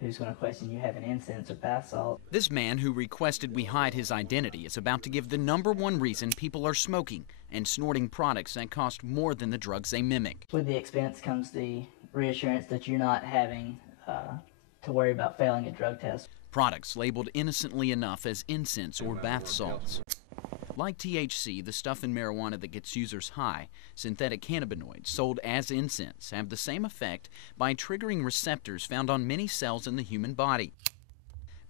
who's going to question you having incense or bath salt. This man who requested we hide his identity is about to give the #1 reason people are smoking and snorting products that cost more than the drugs they mimic. With the expense comes the reassurance that you're not having to worry about failing a drug test. Products labeled innocently enough as incense or bath salts. Like THC, the stuff in marijuana that gets users high, synthetic cannabinoids sold as incense have the same effect by triggering receptors found on many cells in the human body.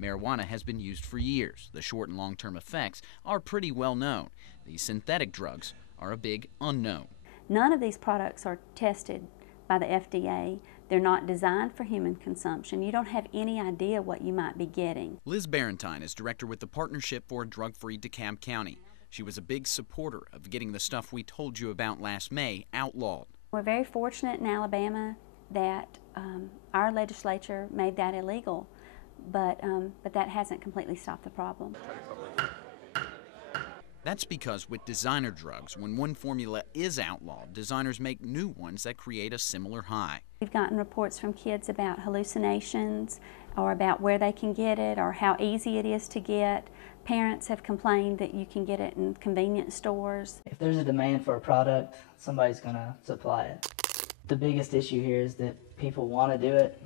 Marijuana has been used for years. The short and long-term effects are pretty well known. These synthetic drugs are a big unknown. None of these products are tested by the FDA. They're not designed for human consumption. You don't have any idea what you might be getting. Liz Barentine is director with the Partnership for a Drug-Free DeKalb County. She was a big supporter of getting the stuff we told you about last May outlawed. We're very fortunate in Alabama that our legislature made that illegal, but that hasn't completely stopped the problem. That's because with designer drugs, when one formula is outlawed, designers make new ones that create a similar high. We've gotten reports from kids about hallucinations or about where they can get it or how easy it is to get. Parents have complained that you can get it in convenience stores. If there's a demand for a product, somebody's going to supply it. The biggest issue here is that people want to do it,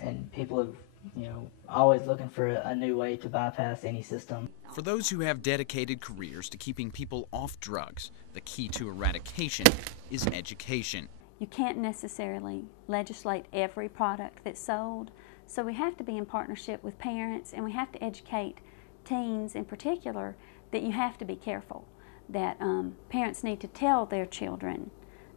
and people have, always looking for a new way to bypass any system. For those who have dedicated careers to keeping people off drugs, the key to eradication is education. You can't necessarily legislate every product that's sold, so we have to be in partnership with parents, and we have to educate teens in particular that you have to be careful, that parents need to tell their children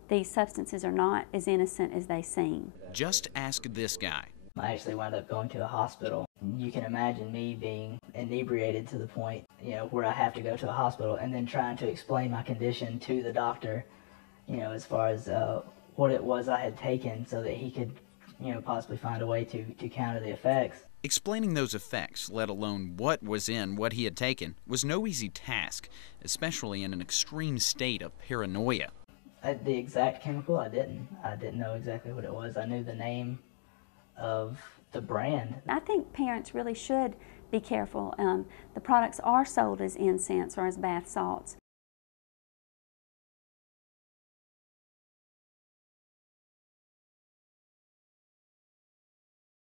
these substances are not as innocent as they seem. Just ask this guy. I actually wound up going to a hospital. You can imagine me being inebriated to the point, where I have to go to a hospital and then trying to explain my condition to the doctor, as far as what it was I had taken so that he could, possibly find a way to counter the effects. Explaining those effects, let alone what was in what he had taken, was no easy task, especially in an extreme state of paranoia. The exact chemical, I didn't know exactly what it was. I knew the name of the brand. I think parents really should be careful. The products are sold as incense or as bath salts,